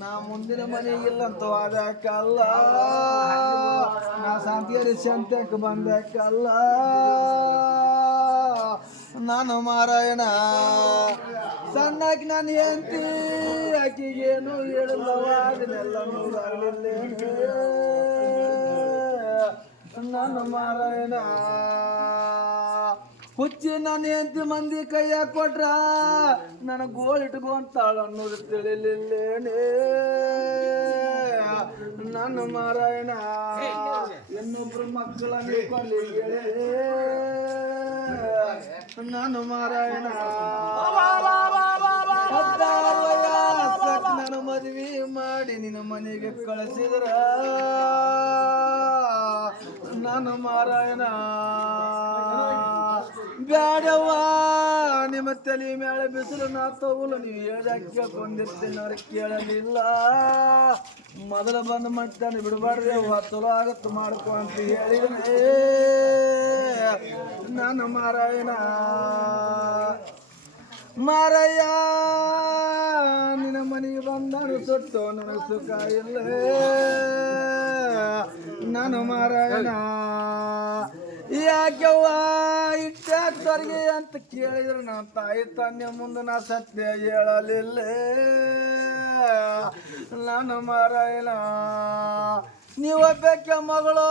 ನಾ ಮುಂದಿನ ಮನೆಗಿಲ್ಲಂತ ಹೋದಕ್ಕಲ್ಲ, ನಾ ಶಾಂತಿಯಲ್ಲಿ ಶಾಂತ್ಯಕ್ಕೆ ಬಂದಕ್ಕಲ್ಲ. ನಾನು ಮಾರಾಯಣ ಸಣ್ಣಕ್ಕೆ ನಾನು ಹೆಂಡತಿ ಆಕಿಗೇನು ಹೇಳಲ್ಲವ ಅದನ್ನೆಲ್ಲ ನೋಡಾಗಲಿಲ್ಲ. ನಾನು ಮಾರಾಯಣ ಹುಚ್ಚಿ ನನ್ನ ಹೆಂಡತಿ ಮಂದಿ ಕೈಯ ಕೊಟ್ರ ನನ್ನ ಗೋಳು ಇಟ್ಕೊಂತಾಳ ಅನ್ನೋದು ತಿಳಿಲಿಲ್ಲೇನೆ. ನಾನು ಮಾರಾಯಣ ಇನ್ನೊಬ್ರು ಮಕ್ಕಳನ್ನು ಕೊಲ್ಲಿ ನಾನು ಮಾರಾಯಣ ನಾನು ಮದುವೆ ಮಾಡಿ ನಿನ್ನ ಮನೆಗೆ ಕಳಿಸಿದ್ರ ನಾನು ಮಾರಾಯಣ ಬ್ಯಾಡವ್ವ ನಿಮ್ಮ ತಲೆ ಮೇಲೆ ಬಿಸಿಲು ನಾ ತಗೋಲು ನೀವು ಹೇಳ್ದಾಕ ಕೇಳ್ಕೊಂಡಿರ್ತೀನಿ ಅವ್ರು ಕೇಳಲಿಲ್ಲ. ಮೊದಲ ಬಂದು ಮಾಡ್ತಾನೆ ಬಿಡಬಾರ್ರಿ ಅವ್ವ ಚಲೋ ಆಗತ್ತು ಮಾಡ್ಕೊ ಅಂತ ಹೇಳಿದ್ರೆ ನಾನು ಮಾರಾಯಣ ಮಾರಯ್ಯ ನಿನ್ನ ಮನೆಗೆ ಬಂದನು ಸುಟ್ಟು ನನಗೆ ಸುಖ ಇಲ್ಲ. ನಾನು ಮಾರಾಯಣ ಯಾಕೆವ್ವ ಇಟ್ಟಾಕ್ತರ್ಗೆ ಅಂತ ಕೇಳಿದ್ರೆ ನನ್ನ ತಾಯಿ ತಂದೆ ಮುಂದೆ ನಾ ಸತ್ಯ ಹೇಳಲಿಲ್ಲ. ನಾನು ಮಾರಾಯಣ ನೀವೊಬ್ಬಕ್ಕೆ ಮಗಳು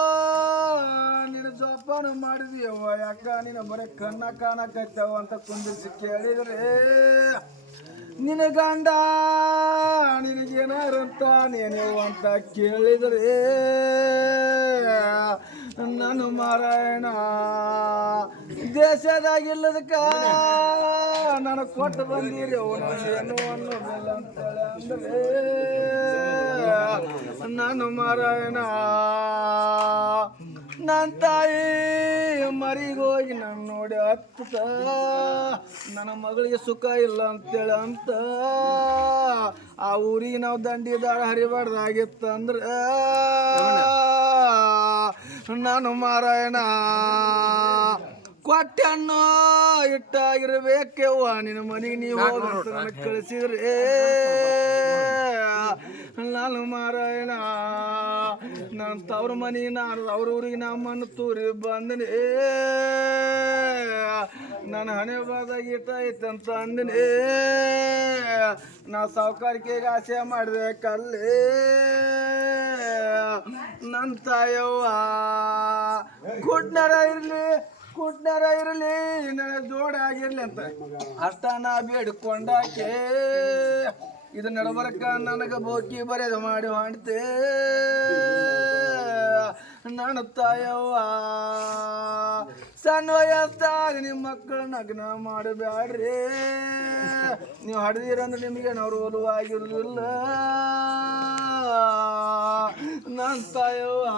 ನಿನ್ನ ಜೋಪಾನ ಮಾಡಿದೀಯವ್ವ ಯಾಕ ನೀನು ಬರೀ ಕಣ್ಣ ಕಾಣಕತ್ತವ ಅಂತ ಕುಂದಿರಿಸಿ ಕೇಳಿದ್ರೆ ನಿನ್ನ ಗಂಡ ನಿನಗೇನಾರಂತ ನೀನು ಅಂತ ಕೇಳಿದರೆ ನಾನು ಮಾರಾಯಣ ದೇಶದಾಗಿಲ್ಲದಕ್ಕ ನಾನು ಕೊಟ್ಟು ಬಂದಿರಿ ಏನು ಅನ್ನೋದಿಲ್ಲ ಅಂತೇಳಿ ಅಂದರೆ ನಾನು ಮಾರಾಯಣ ನನ್ನ ತಾಯಿ ಮರಿಗೋಗಿ ನಾನು ನೋಡಿ ಹತ್ತ ನನ್ನ ಮಗಳಿಗೆ ಸುಖ ಇಲ್ಲ ಅಂತೇಳಿ ಅಂತ ಆ ಊರಿಗೆ ನಾವು ದಂಡಿದಾರ ಹರಿಬಾರ್ದಾಗಿತ್ತಂದ್ರೆ ನಾನು ಮಾರಾಯಣ ಕೊಟ್ಟಣ್ಣು ಇಟ್ಟಾಗಿರ್ಬೇಕೆವ್ವ ನಿನ್ನ ಮನೆಗೆ ನೀವು ಹೋಗಂತ ನನಗೆ ಕಳಿಸಿದ್ರೆ ನಾನು ಮಾರಾಯಣ ನಾನು ತವ್ರ ಮನೆ ನಾನು ಅವ್ರ ಊರಿಗೆ ನಮ್ಮನ್ನು ತೂರಿ ಬಂದನೆ ನಾನು ಹಣೆ ಬಾದಾಗ ಇಟ್ಟಾಯ್ತಂತ ಅಂದನೆ ನಾ ಸಾವುಕಾರಿಕೆಗೆ ಆಸೆ ಮಾಡಬೇಕಲ್ಲೇ ನನ್ನ ತಾಯವ್ವ ಕುಟ್ನರ ಇರಲಿ ನನ್ನ ಜೋಡಾಗಿರ್ಲಿ ಅಂತ ಅಷ್ಟ ನಾ ಬೇಡ್ಕೊಂಡಾಕೆ ಇದು ನಡಬರಕ ನನಗೆ ಬೋಕಿ ಬರೆದು ಮಾಡಿ ಮಾಡ್ತೆ ನನ್ನ ತಾಯವ್ವ ಸಣ್ಣ ವಯಸ್ಸಾಗ ನಿಮ್ಮ ಮಕ್ಕಳು ನಗ್ನ ಮಾಡಬ್ಯಾಡ್ರಿ ನೀವು ಹಡ್ದಿರಂದ್ರೆ ನಿಮಗೆ ನಾವು ಒಲುವಾಗಿರಲಿಲ್ಲ ನನ್ನ ತಾಯವ್ವ